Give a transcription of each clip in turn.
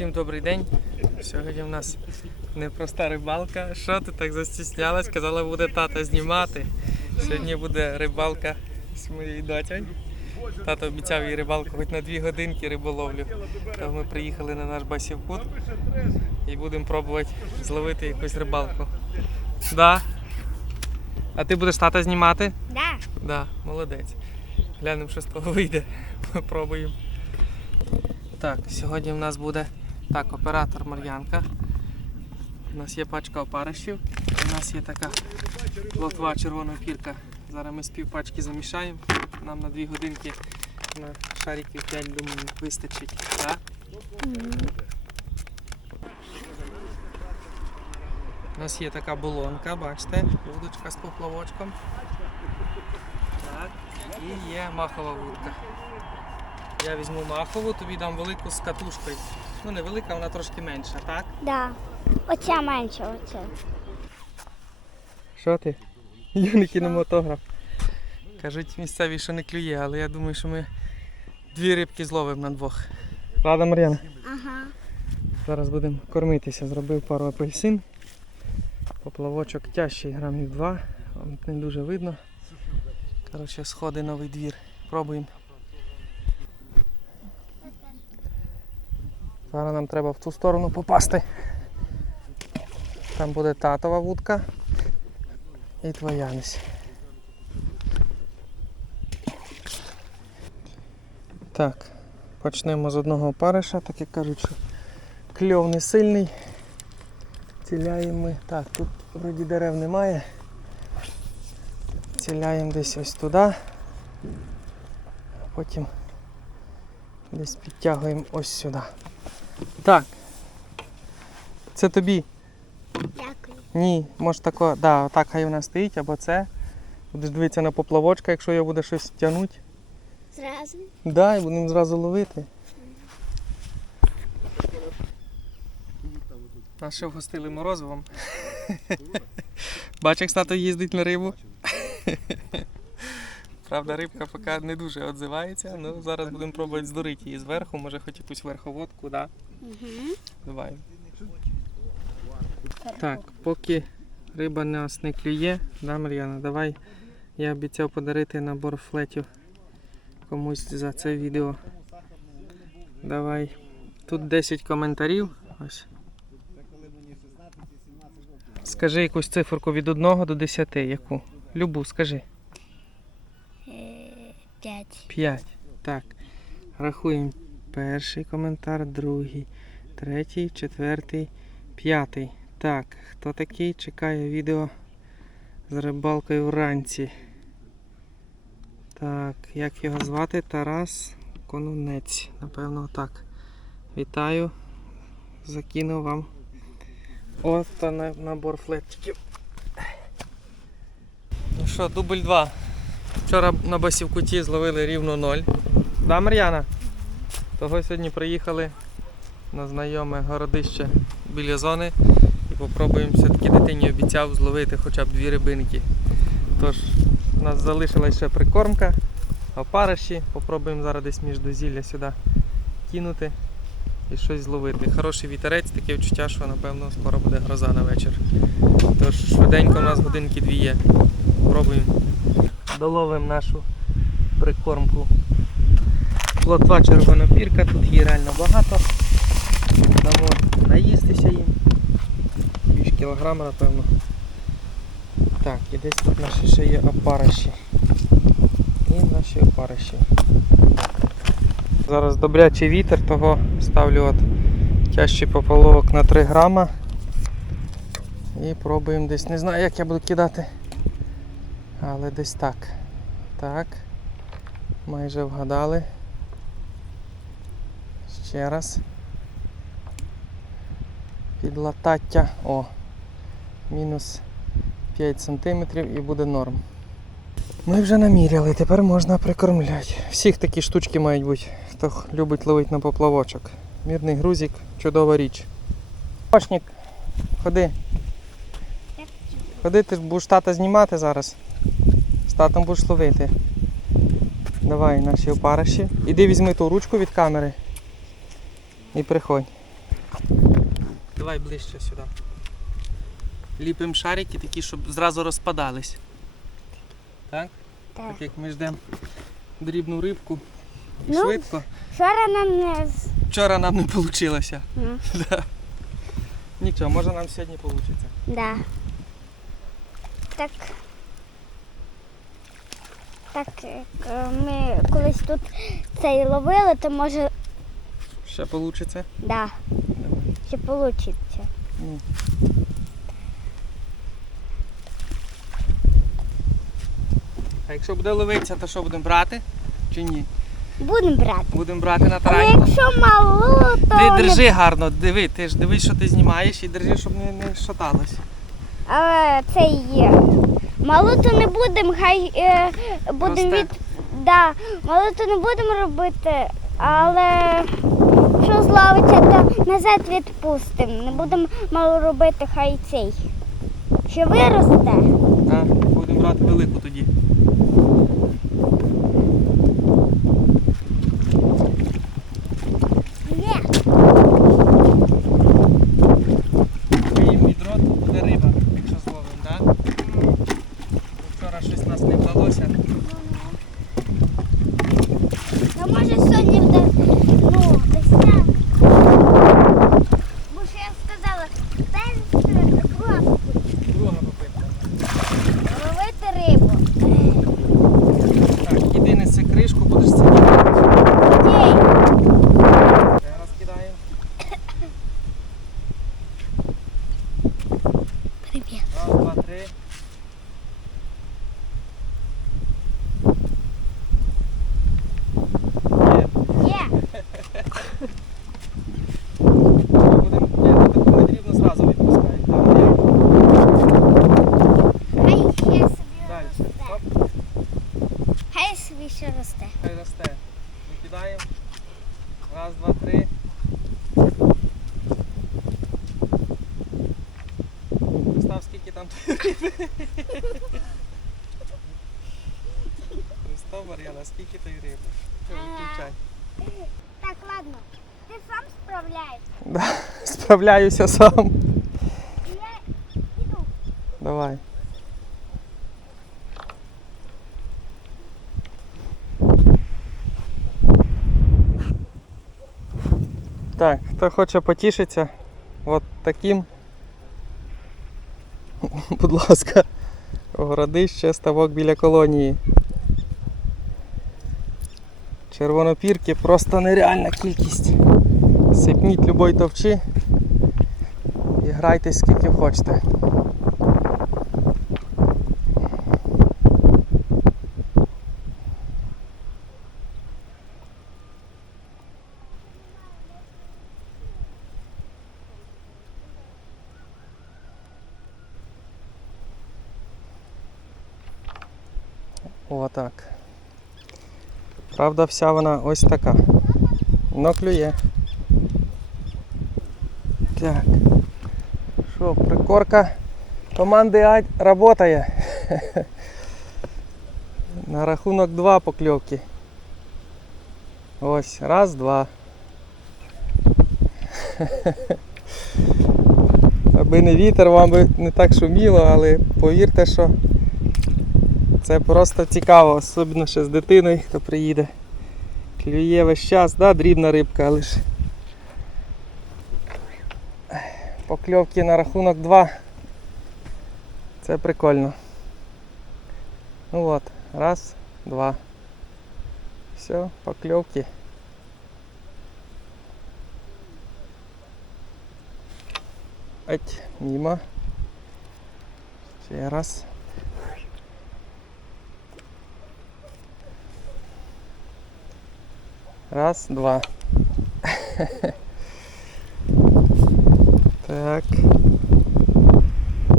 Всім добрий день. Сьогодні в нас непроста рибалка. Що ти так застіснялась? Казала, буде тата знімати. Сьогодні буде рибалка з моєю дочею. Тато обіцяв їй рибалку хоч на дві годинки риболовлю. То ми приїхали на наш басівкут і будемо пробувати зловити якусь рибалку. Да? А ти будеш тата знімати? Да. Да, молодець. Глянемо, що з того вийде. Попробуємо. Так, сьогодні в нас буде так, оператор Мар'янка. У нас є пачка опаришів. У нас є така лотва червона пірка. Зараз ми з півпачки замішаємо. Нам на дві годинки на шариків 5, думаю, вистачить. Так? У нас є така болонка, бачите, вудочка з поплавочком. Так, і є махова вудка. Я візьму махову, тобі дам велику з катушкою. Ну, не велика, вона трошки менша, так? Да. Оця менша, оця. Що ти? Юний кінематограф. Кажуть місцеві, що не клює, але я думаю, що ми дві рибки зловимо на двох. Правда, Мар'яна? Ага. Зараз будемо кормитися. Зробив пару апельсин. Поплавочок тяжчий, грамів 2. Вам не дуже видно. Коротше, сходи новий двір. Пробуємо. Зараз нам треба в ту сторону попасти. Там буде татова вудка і твоя. Так, почнемо з одного опариша, так як кажуть, що кльов не сильний. Ціляємо ми. Так, тут вроді дерев немає. Ціляємо десь ось туди. Потім десь підтягуємо ось сюди. Так. Це тобі. Дякую. Ні, може тако, да, так хай вона стоїть, або це. Будеш дивитися на поплавочка, якщо я буде щось тягнути. Зразу. Да, і будемо зразу ловити. Нас ще вгостили морозивом. Бач, як тато їздить на рибу. Правда, рибка поки не дуже відзивається, ну зараз будемо пробувати здурити її зверху, може хоч якусь верховодку, да? Угу. Давай. Так, поки риба нас не клює, да, Мар'яна, давай. Я обіцяв подарити набор флетів комусь за це відео. Давай. Тут 10 коментарів. Ось. Скажи якусь циферку від 1 до 10. Яку? Любу, скажи. П'ять. 5. Так. Рахуємо перший коментар, другий, третій, четвертий, п'ятий. Так, хто такий? Чекає відео з рибалкою вранці. Так, як його звати? Тарас Конунець. Напевно, так. Вітаю. Закину вам. От набор флетчиків. Ну що, дубль 2. Вчора на Басівкуті зловили рівно 0. Да, Мар'яна? Того сьогодні приїхали на знайоме городище біля зони і попробуємо все-таки дитині обіцяв зловити хоча б дві рибинки. Тож, у нас залишилась ще прикормка, опариші. Попробуємо зараз десь між дозілля сюди кинути і щось зловити. Хороший вітерець, таке відчуття, що напевно скоро буде гроза на вечір. Тож швиденько у нас годинки дві є. Пробуємо. Доловимо нашу прикормку. Плотва червонопірка, тут її реально багато. Дамо наїстися їм. Більш кілограма, напевно. Так, і десь тут наші ще є опариші. І наші опариші. Зараз добрячий вітер, того ставлю от тяжчий пополовок на 3 грама. І пробуємо десь. Не знаю як я буду кидати. Але десь так. Так. Майже вгадали. Ще раз. Підлатаття. О. Мінус 5 см і буде норм. Ми вже наміряли, тепер можна прикормляти. Всіх такі штучки мають бути, хто любить ловити на поплавочок. Мірний грузик, чудова річ. Почник, ходи. Ходи, ти ж будеш тата знімати зараз. З татом будеш ловити. Давай наші опариші. Іди візьми ту ручку від камери. І приходь. Давай ближче сюди. Ліпимо шарики такі, щоб зразу розпадались. Так? Так. Так як ми ждемо дрібну рибку. І Ну. швидко. Вчора нам не. Вчора нам не вийшло. Ну, Да. Нічого, може нам сьогодні вийде. да. Так. Так, як е, ми колись тут цей ловили, то може, Ще вийде. да, ще вийде. Ну. А якщо буде ловитися, то що будемо брати? Чи ні? Будемо брати. Будемо брати на Але тараньку. якщо мало, то Ти не держи гарно, диви, ти ж дивись, що ти знімаєш і держи, щоб не, не шаталось. Але це є. Мало то не будемо, хай е, будемо від. Да, мало то не будемо робити, але що зловиться, то назад відпустимо. Не будемо мало робити, хай цей. Ще виросте. Так, будемо брати велику тоді. Ні. Виїм відро, тут буде риба, якщо зловимо, так? Вчора щось нас не вдалося. А може сьогодні буде ну, весня. Бо ж я сказала, перша друга Друга попитка. ловити рибу. Так, іди неси кришку, будеш. Окей. Розкидаємо. Привіт. Раз, два, три. Постав скільки там риби. Постав, Мар'яна, скільки тої риби. Все, виключай. Так, ладно. Ти сам справляєшся. Да, справляюся сам. Я іду. Давай. Так, хто хоче потішитися, от таким, будь ласка, городище, ставок біля колонії. Червонопірки просто нереальна кількість. Сипніть любой товчі і грайте скільки хочете. Отак. Правда, вся вона ось така. Но клює. Так. Що, прикорка команди А працює. На рахунок два покльовки. Ось, раз, два. Аби не вітер, вам би не так шуміло, але повірте, що це просто цікаво, особливо ще з дитиною, хто приїде. Клює весь час, да, дрібна рибка, але ж покльовки на рахунок 2. Це прикольно. Ну от, раз, два. Все, покльовки. Ать, мимо. Ще раз. Раз, два. Так.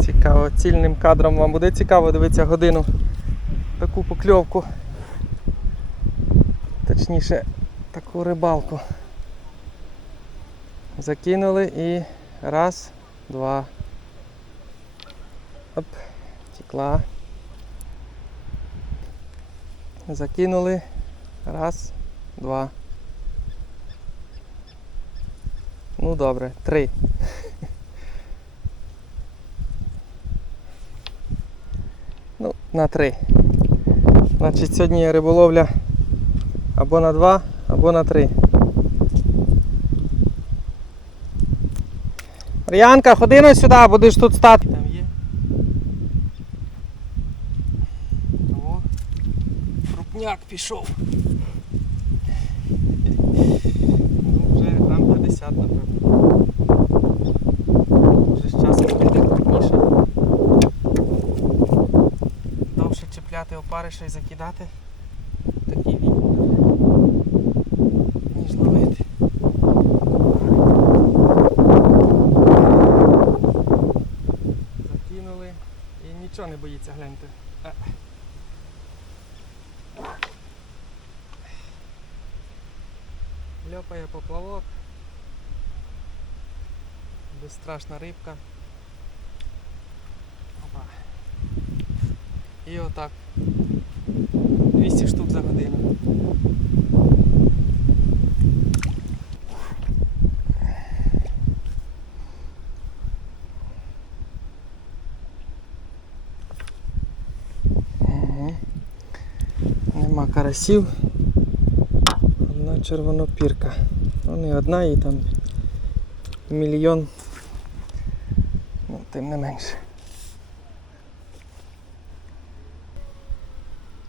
Цікаво, цільним кадром вам буде цікаво дивитися годину таку покльовку. Точніше, таку рибалку. Закинули і раз, два. Оп, текла. Закинули. Раз, два. Ну добре, три. Ну, на три. Значить, сьогодні є риболовля або на два, або на три. Ріанка, ходи на сюди, будеш тут стати. Там є. О, Крупняк пішов. 50, напевно. Вже з часом буде крупніше. Довше чіпляти опариша і закидати. Такий він. Ніж ловити. Закинули і нічого не боїться, гляньте. Е. Льопає поплавок. Безстрашна рибка. Опа. І отак. 200 штук за годину. Мгм. Нема карасів. Одна червонопірка. Ну не одна і там мільйон. Тим не менше.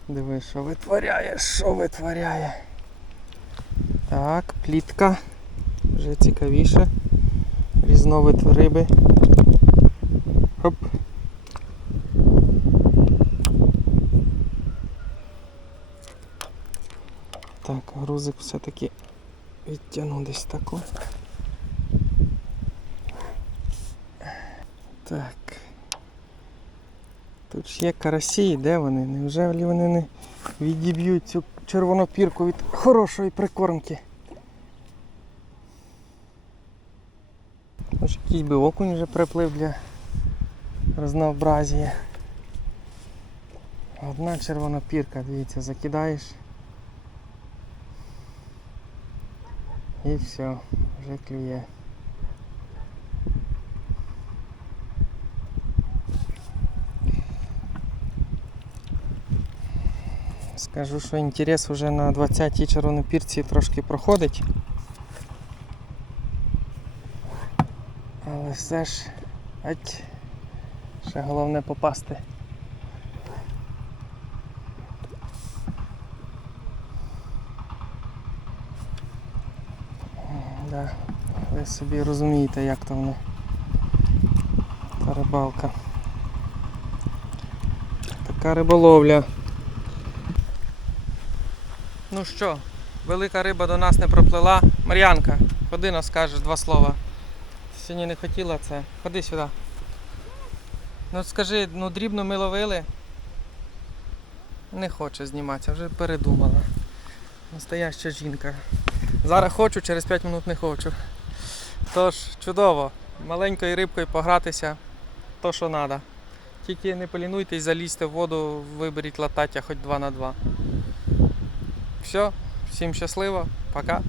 Диви, що витворяє, що витворяє. Так, плітка. Вже цікавіше. Різновид риби. Хоп. Так, грузик все-таки відтягну десь таку. Так. Тут ж є карасі, де вони? Невже вони не відіб'ють цю червонопірку від хорошої прикормки? Може якийсь би окунь вже приплив для разнообразія. Одна червонопірка, дивіться, закидаєш. І все, вже клює. Скажу, що інтерес вже на 20-й червонопірці трошки проходить. Але все ж, ать, ще головне попасти. Да, ви собі розумієте, як то воно. Та рибалка. Така риболовля. Ну що, велика риба до нас не проплила. Мар'янка, ходи нас скажеш два слова. Ти сьогодні не хотіла це. Ходи сюди. Ну скажи, ну дрібно ми ловили. Не хоче зніматися, вже передумала. Настояща жінка. Зараз хочу, через 5 минут не хочу. Тож, чудово, маленькою рибкою погратися, то що треба. Тільки не полінуйтесь, залізьте в воду, виберіть латаття хоч 2 на 2. Все, всім щасливо, пока.